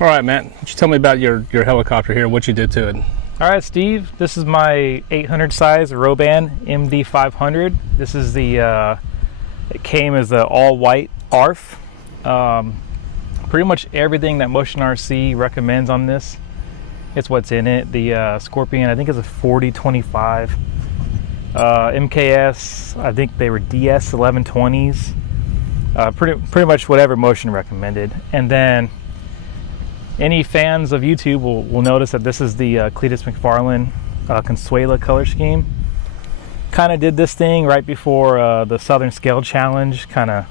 All right, Matt, why don't you tell me about your helicopter here, what you did to it. All right, Steve, this is my 800 size Roban MD-500. This is the, it came as an all white ARF. Pretty much everything that Motion RC recommends on this, it's what's in it. The Scorpion, I think is a 40-25. MKS, I think they were DS 1120s. Pretty much whatever Motion recommended. And then any fans of YouTube will notice that this is the Cleetus McFarland Consuela color scheme. Kind of did this thing right before the Southern Scale Challenge. Kind of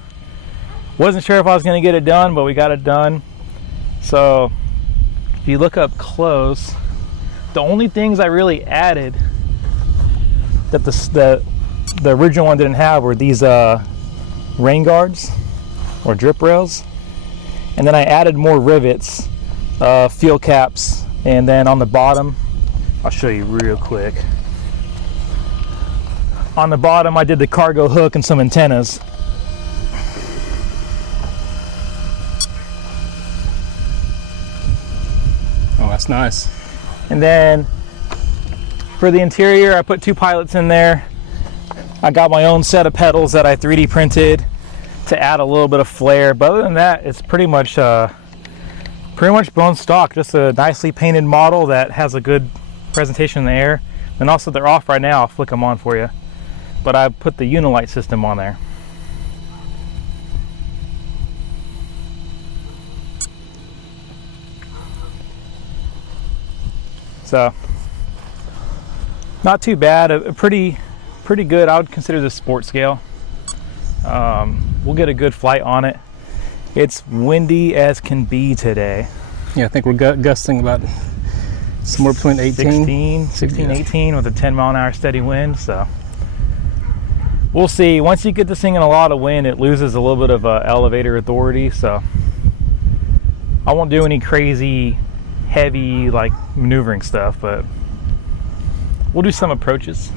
wasn't sure if I was going to get it done, but we got it done. So if you look up close, the only things I really added that the original one didn't have were these rain guards or drip rails, and then I added more rivets, fuel caps, and then on the bottom, I'll show you real quick. On the bottom I did the cargo hook and some antennas. Oh, that's nice. And then for the interior, I put 2 pilots in there. I got my own set of pedals that I 3D printed to add a little bit of flair. But other than that, it's pretty much bone stock. Just a nicely painted model that has a good presentation in the air. And also, they're off right now. I'll flick them on for you. But I put the Unilight system on there. So not too bad, a pretty good. I would consider this sport scale. We'll get a good flight on it. It's windy as can be today. Yeah, I think we're gusting about somewhere between 16, 18 with a 10-mile-an-hour steady wind. So we'll see. Once you get this thing in a lot of wind, it loses a little bit of elevator authority. So I won't do any crazy heavy like maneuvering stuff, but we'll do some approaches.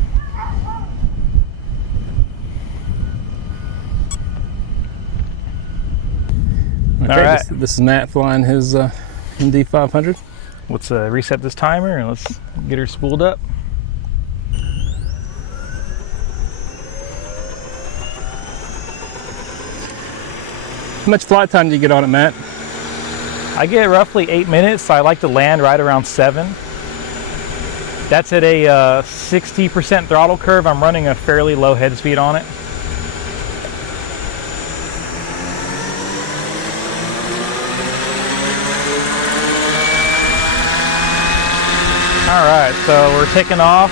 Okay, all right. This is Matt flying his MD-500. Let's reset this timer and let's get her spooled up. How much flight time do you get on it, Matt? I get roughly 8 minutes. So I like to land right around 7. That's at a 60% throttle curve. I'm running a fairly low head speed on it. All right, so we're taking off.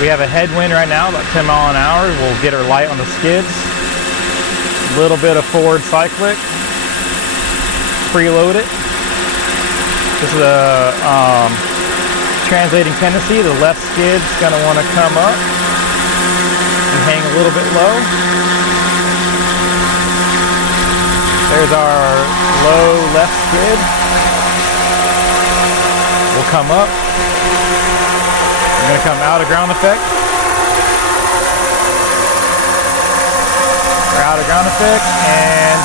We have a headwind right now, about 10 miles an hour. We'll get her light on the skids. A little bit of forward cyclic. Preload it. This is a translating tendency. The left skid's going to want to come up and hang a little bit low. There's our low left skid. We'll come up. We're going to come out of ground effect. We're out of ground effect and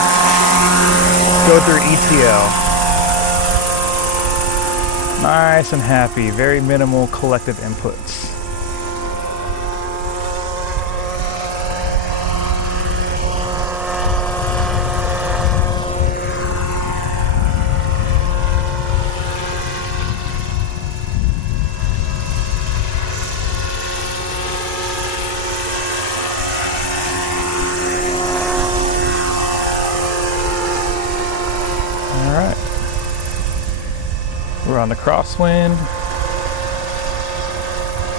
go through ETL. Nice and happy, very minimal collective inputs. All right. We're on the crosswind.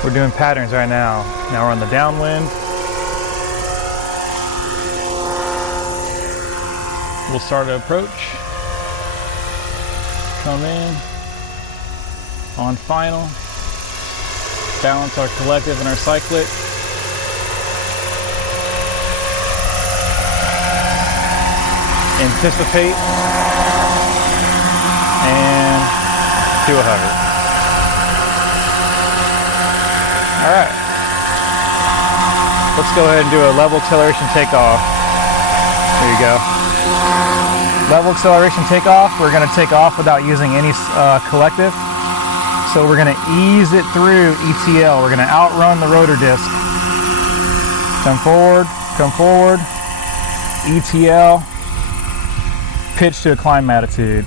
We're doing patterns right now. Now we're on the downwind. We'll start an approach. Come in. On final. Balance our collective and our cyclic. Anticipate. And do a hover. All right. Let's go ahead and do a level acceleration takeoff. There you go. Level acceleration takeoff, we're going to take off without using any collective. So we're going to ease it through ETL. We're going to outrun the rotor disc. Come forward, ETL, pitch to a climb attitude,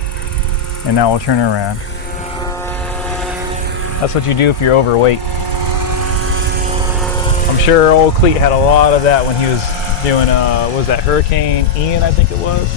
and now we'll turn it around. That's what you do if you're overweight. I'm sure old Cleet had a lot of that when he was doing, what was that, Hurricane Ian, I think it was?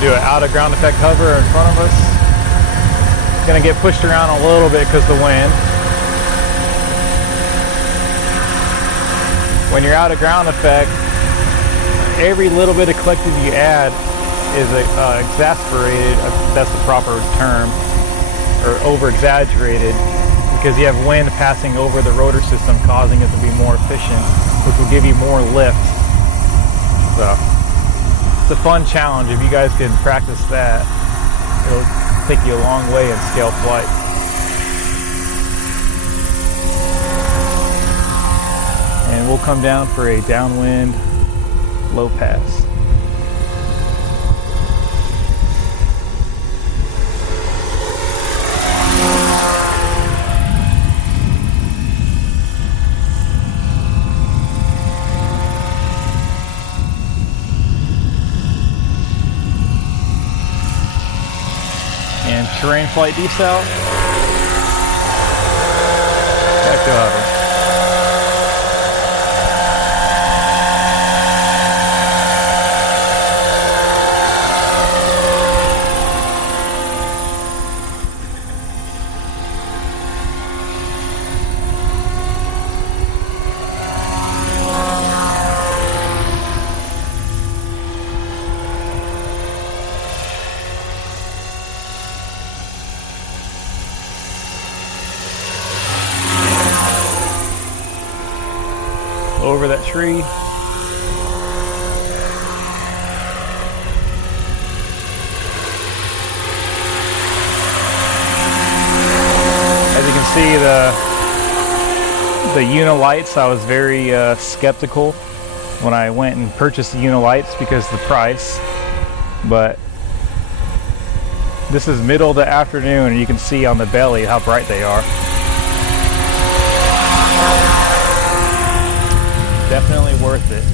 Do an out of ground effect hover in front of us. It's gonna get pushed around a little bit because of the wind. When you're out of ground effect, every little bit of collective you add is exasperated, that's the proper term, or over exaggerated, because you have wind passing over the rotor system causing it to be more efficient, which will give you more lift. So it's a fun challenge. If you guys can practice that, it'll take you a long way in scale flight. And we'll come down for a downwind low pass. And terrain flight decel. Back to hover. Over that tree. As you can see, the Unilights, I was very skeptical when I went and purchased the Unilights because of the price, but this is middle of the afternoon and you can see on the belly how bright they are. Definitely worth it.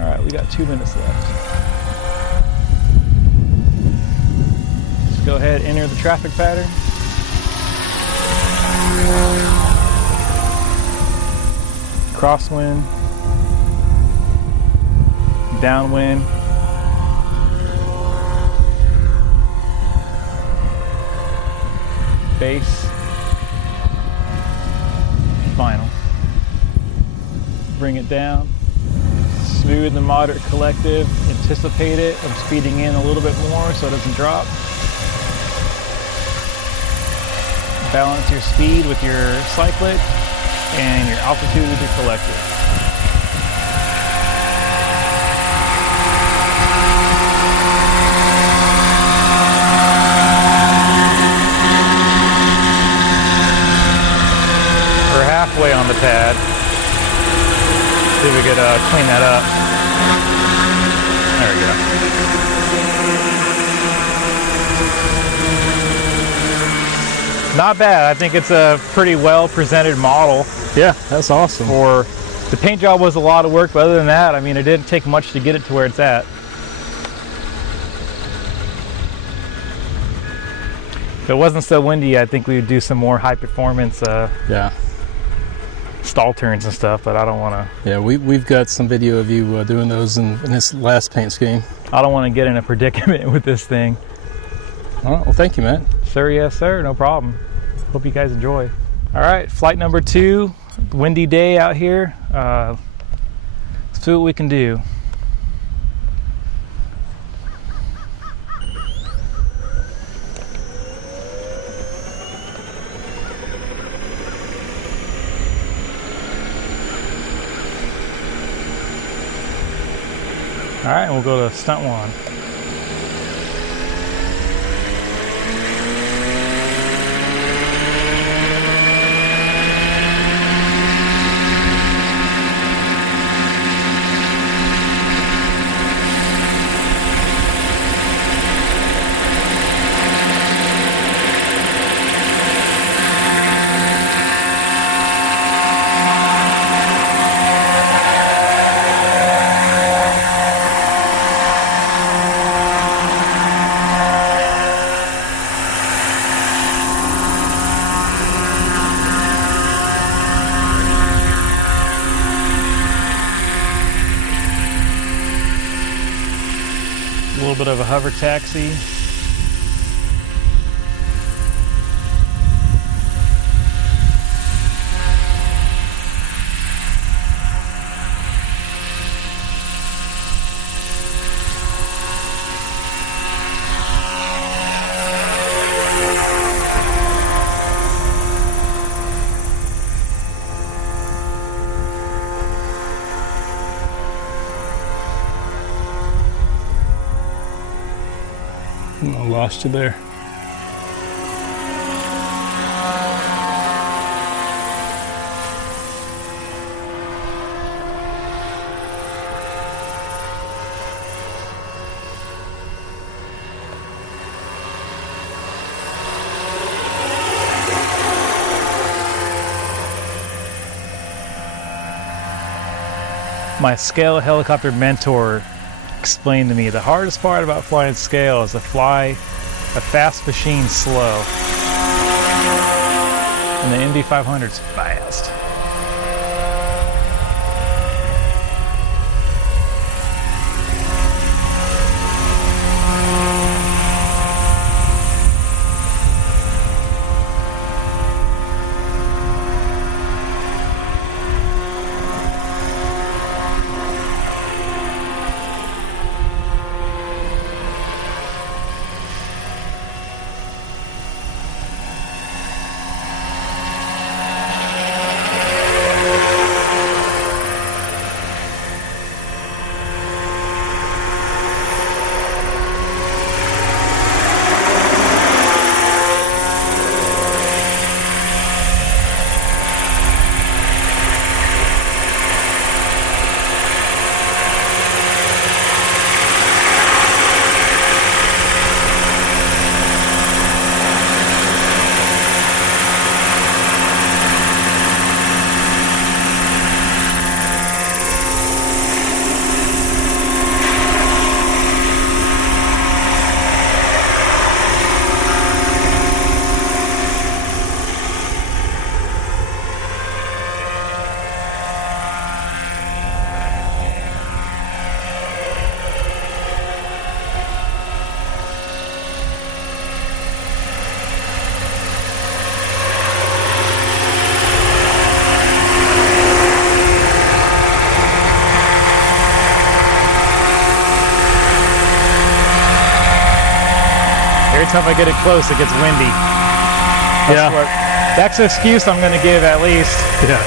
All right, we got 2 minutes left. Let's go ahead and enter the traffic pattern. Crosswind, downwind, base, final. Bring it down. Smooth and moderate collective. Anticipate it. I'm speeding in a little bit more so it doesn't drop. Balance your speed with your cyclic and your altitude with your collective. We're halfway on the pad. See if we could clean that up. There we go. Not bad. I think it's a pretty well presented model. Yeah, that's awesome. For the paint job was a lot of work, but other than that, I mean, it didn't take much to get it to where it's at. If it wasn't so windy, I think we would do some more high performance yeah, stall turns and stuff, but I don't want to. Yeah, we've got some video of you doing those in this last paint scheme. I don't want to get in a predicament with this thing. All right, well, thank you, Matt. Sir, yes, sir, no problem. Hope you guys enjoy. All right, flight number 2, windy day out here. Let's see what we can do. All right, we'll go to stunt 1. A little bit of a hover taxi. I lost you there. My scale helicopter mentor explained to me the hardest part about flying scale is to fly a fast machine slow. And the MD-500 is fast. Every time I get it close, it gets windy. That's the excuse I'm going to give at least. Yeah.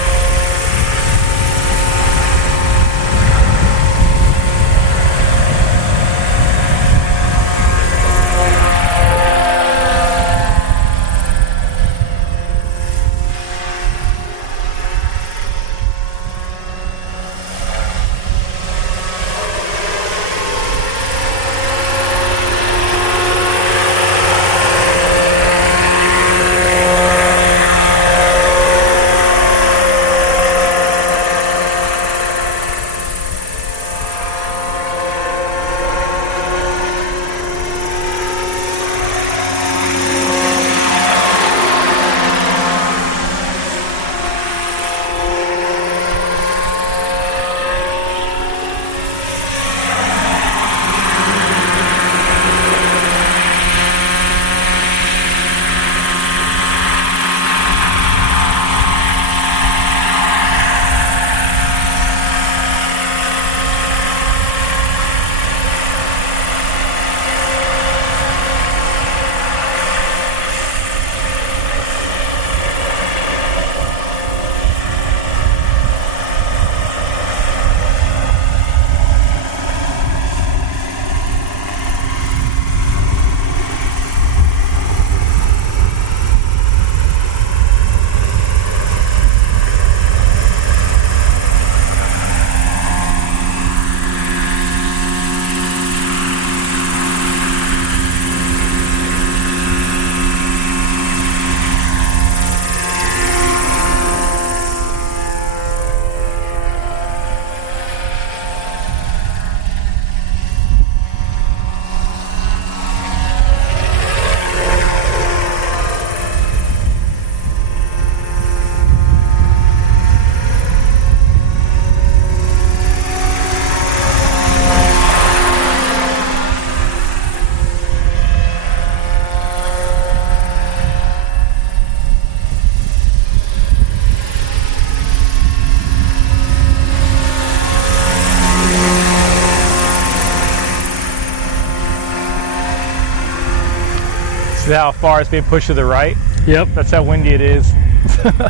See how far it's being pushed to the right? Yep. That's how windy it is.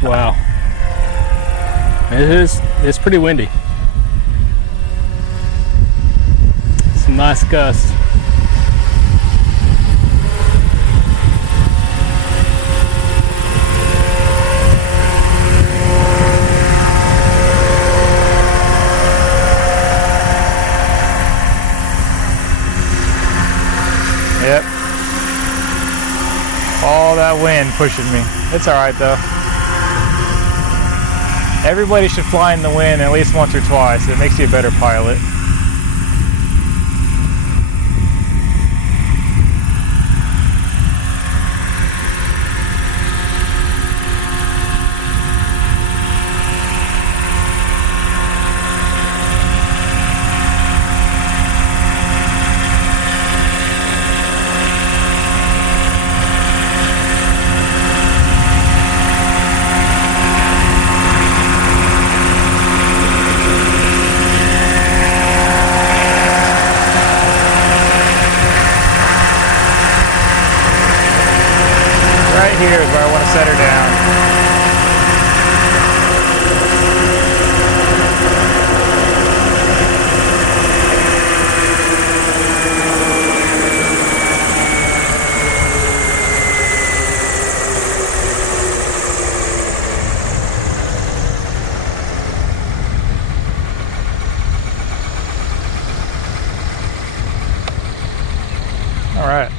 Wow. It's pretty windy. Some nice gusts. Yep. All that wind pushing me. It's all right though. Everybody should fly in the wind at least once or twice. It makes you a better pilot. Right here is where I want to set her down. All right.